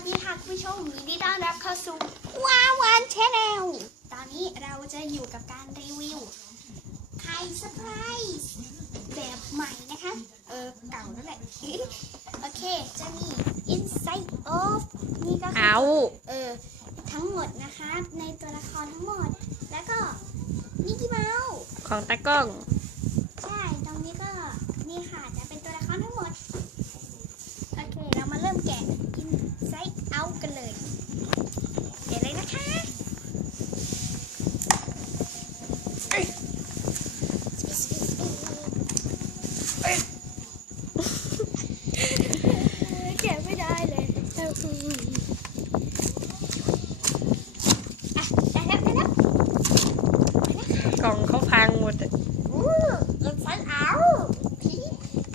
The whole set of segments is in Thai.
วัสดีค่ะคุณผู้ชมยินดีต้อนรับเข้าสู่ว้าวันแชนแนลตอนนี้เราจะอยู่กับการรีวิวไข่เซอร์ไพรส์แบบใหม่นะคะ เออ เก่านั่นแหละ โอเค จะมี Inside of นี่ก็คืเอา เออ ทั้งหมดนะคะ ในตัวละครทั้งหมด แล้วก็มิกกี้เมาส์ ของตากล้อง ใช่ ตรงนี้ก็นี่ค่ะ จะเป็นตัวละครทั้งหมด โอเค เรามาเริ่มแกะ Inside Out กันเลย เดี๋ยวเลยนะคะเอ้ยแกะไม่ได้เลยอะได้แล้วได้แล้วกล่องเขาพังหมดอะอู้อินไซด์เอาพี่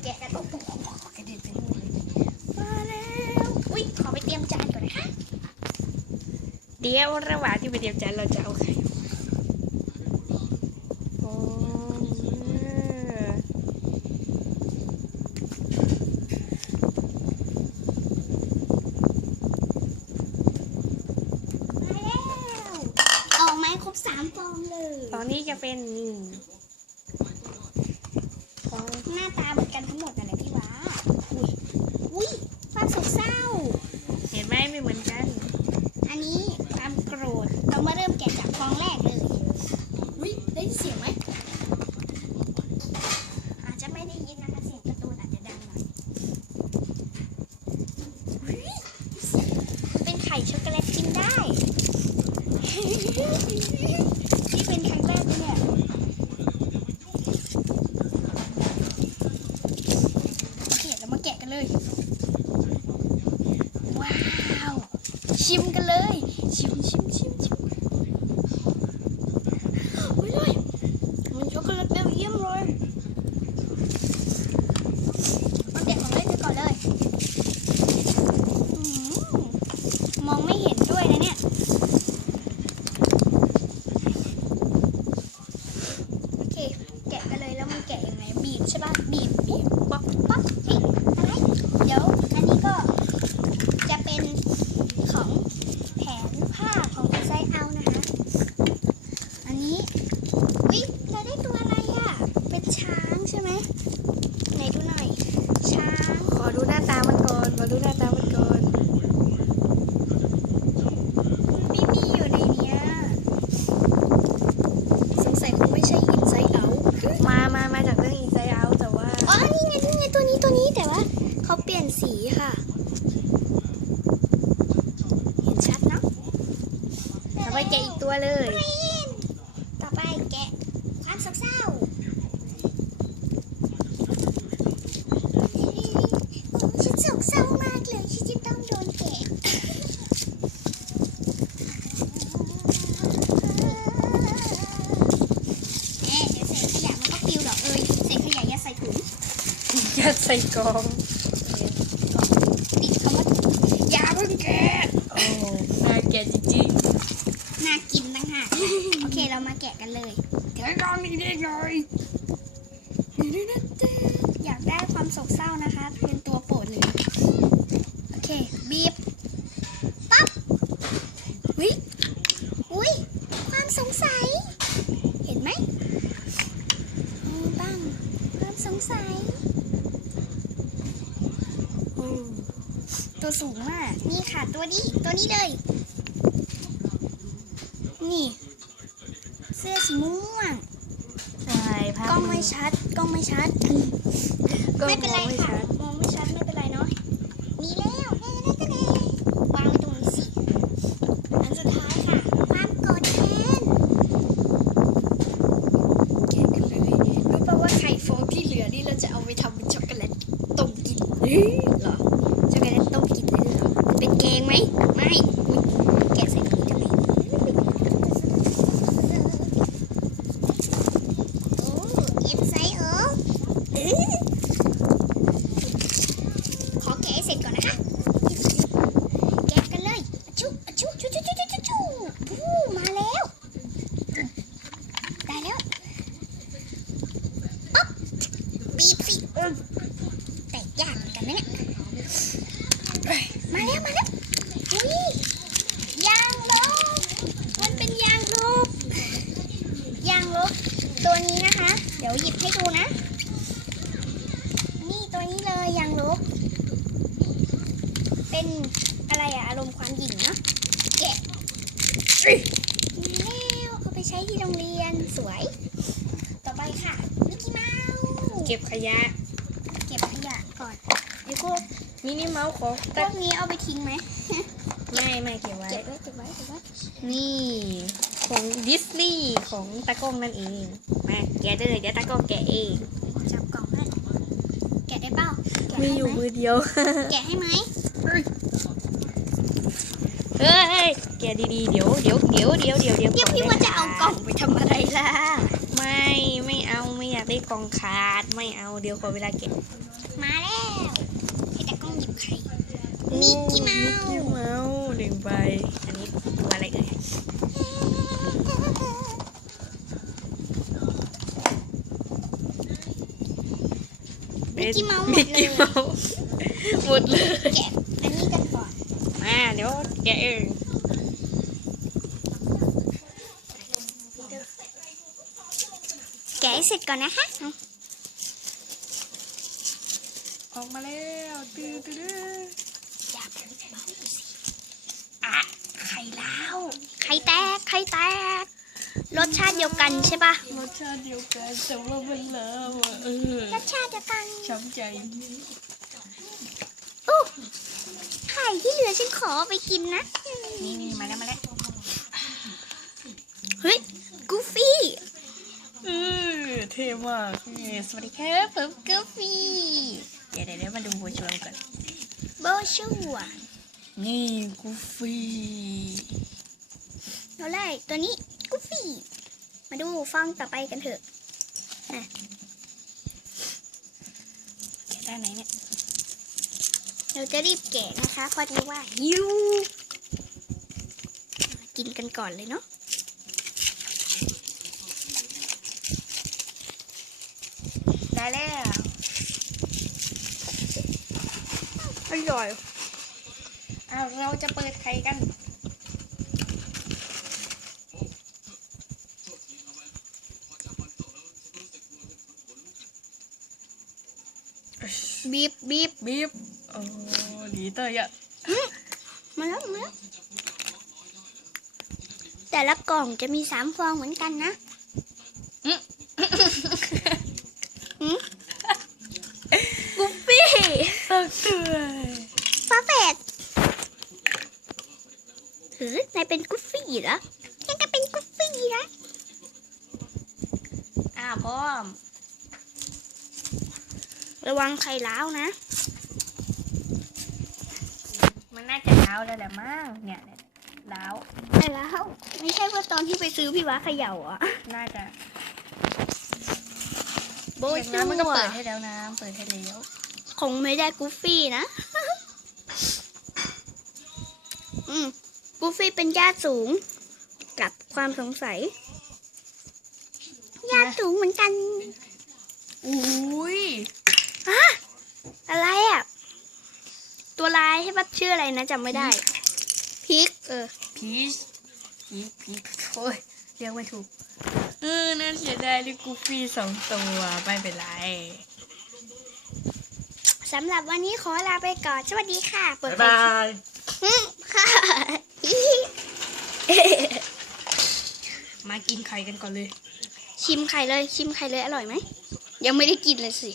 แกะกันโอ้โหกระเด็นไปหมดเลยมาแล้วอุ้ยขอไปเตรียมจานก่อนนะคะ เดี๋ยวระหว่างที่ไปเดียมจานเราจะเอาไข่โอ้มาแล้วออกมาให้ครบสามฟองเลย ตอนนี้จะเป็นนี่ฟอง หน้าตาเหมือนกันทั้งหมดนั่นแหละพี่ว้าอุ้ยอุ้ยความโศกเศร้า เห็นไหมไม่เหมือนกัน อันนี้ความโกรธ เรามาเริ่มแกะจากฟองแรกเลยอุ้ยได้ยินเสียงไหมอาจจะไม่ได้ยินนะคะเสียงการะตูนอาจจะดังหน่อยอุ๊ยเป็นไข่ช็อกโกแลตกิน ได้ นี่เป็นครั้งแรกเลยเนี่ยโอเคเรามาแกะกันเลย ว้าว ชิมกันเลย ชิมชิมชิมชิมอุ้ยเลยมันช็อกโกแลตเบลเยี่ยมเลยมาแกะของเล่นกันก่อนเลยอืมมองไม่เห็นด้วยนะเนี่ย โอเค แกะกันเลยแล้วมันแกะยังไง บีบใช่ป่ะ บีบบีบป๊อกป๊อกเฮ้ยอะไร เดี๋ยว อันนี้ก็จะเป็นของแผนผ้าของไซเอานะคะ อันนี้วิเราได้ตัวอะไรอะ เป็นช้างใช่ไหมไหนดูหน่อย ช้าง ขอดูหน้าตามันก่อนขอดูหน้าตามันก่อน ไม่มีอยู่ในเนี้ยสงสัยคงไม่ ใช่อินไซเอามามามาจากเรื่อง Inside Out แต่ว่า อ๋อ นี่ไงนี่ไงตัวนี้ตัวนี้แต่ว่าเขาเปลี่ยนสีค่ะ เห็นชัดเนาะเราไปแกะอีกตัวเลย กรีนต่อไปแกะความโศกเศร้าฉันโศกเศร้ามากเลยที่จะต้องโดนแกะเอ๊ะเดี๋ยวใส่ขยะมันก็ปลิวหรอกเอ้ยใส่ขยะอย่าใส่ถุง ยัดใส่กองปิดคำว่าอย่าเพิ่งแกะโอ้น่าแกะจริงน่ากินตั้งหากโอเคเรามาแกะกันเลยๆแกะกองนี้ด้เลยอยากได้ความโศกเศร้านะคะ เป็นตัวโปรดเลย โอเค บีบวิอุ้ย ความสงสัย เห็นไหมมีบ้าง ความสงสัยโอ้ตัว สูงมาก นี่ค่ะตัวนี้ตัวนี้เลย นี่ เสื้อสีม่วงใช่ภาพกล้องไม่ชัดกล้องไม่ชัดกล้องไม่เป็นไรมองค่ะ แต่ยากกันนะเนี่ย มาแล้ว มาแล้วนี่ยางลบมันเป็นยางลบยางลบตัวนี้นะคะ เดี๋ยวหยิบให้ดูนะ นี่ตัวนี้เลยยางลบเป็นอะไรอะอารมณ์ความหยิ่งเนาะแกะแล้วเอาไปใช้ที่โรงเรียนสวย ต่อไปค่ะมิกกี้เมาส์เก็บขยะ พวกมินิเมาส์ของพวกนี้เอาไปทิ้งไหม ไม่ไม่เก็บไว้ เก็บไว้เก็บไว้เก็บไว้ นี่ของดิสนีย์ของตากล้องนั่นเอง มาแกะเลยเดี๋ยวตากล้องแกะเอง จับกล่องให้แกะได้เปล่าแกะมีให้อยู่ไหมมือเดียว แกะให้ไหมเฮ้ย แกะดีๆ เดี๋ยวเดี๋ยวเดี๋ยวเดี๋ยวเดี๋ยวเดี๋ยวเดี๋ยวพี่ว่าจะเอากล่องไปทำอะไรล่ะ ไม่ไม่เอาไม่อยากได้กล่องขาดไม่เอาเดี๋ยวขอเวลาเก็บมาแล้ว มิกกี้เมาส์มิกกี้เมาส์หนึ่งใบอันนี้ตัวอะไรเอ่ยมิกกี้เมาส์หมมิดกเลยกี้เมาส์หมดเลย แกะอันนี้กันก่อนมาเดี๋ยวแกะเองแกะให้เสร็จก่อนนะคะ อาออกมาแล้วตื้อตื้ออย่าเพิ่งเบาสิอะไข่แล้วไข่แตกไข่แตก รสชาติเดียวกันใช่ปะรสชาติเดียวกันแต่ว่ามันแล้วอะเออรสชาติเดียวกันช้ำใจอู้ไข่ที่เหลือฉันขอเอาไปกินนะ นี่นี่มาแล้วมาแล้วเฮ้ยกูฟี่เออเท่มากนี่สวัสดีครับผมกูฟี่ เดี๋ยวเดี๋ยวเดี๋ยวมาดูโบชัวร์ก่อนโบชัวนี่กูฟี่เราไล่ตัวนี้กูฟี่มาดูฟองต่อไปกันเถอะแกะด้านไหนเนี่ยเราจะรีบแกะนะคะเพราะดีว่าหิวมากินกันก่อนเลยเนาะได้แล้ว อร่อยอ้าวเราจะเปิดไข่กัน บีบบีบบีบโอ้ดีเตยอะมาแล้วมาแล้วแต่ละกล่องจะมีสามฟองเหมือนกันนะหืมกูฟี่ตักเตือย ฟ้าแฝดหือนายเป็นกูฟี่เหรอยังก็เป็นกูฟี่นะอ้าวพร้อม ระวังไข่ล้าวนะ มันน่าจะล้าวแล้วแหละมั้งเนี่ยเนี่ยล้าวไข่ล้าวไม่ใช่ว่าตอนที่ไปซื้อพี่ว้าเขย่าอะ น่าจะโบอย่างนั้นมันก็เปิดให้แล้วนะเปิดให้แล้ว คงไม่ได้กูฟี่นะ อืมกูฟี่เป็นญาติสูง กับความสงสัย ญาติสูงเหมือนกัน อุ้ยอะไรอะ ตัวลายใช่ปะชื่ออะไรนะจำไม่ได้พริกเออพีชพีชพีชโอ้ยเรียกไม่ถูก เออน่าเสียดายที่กูฟี่สองตัวไม่เป็นไรสำหรับวันนี้ขอลาไปก่อน สวัสดีค่ะ เปิดบ๊ายไฟบายอืม ค่ะ มากินไข่กันก่อนเลย ชิมไข่เลย ชิมไข่เลยอร่อยไหม ยังไม่ได้กินเลยสิ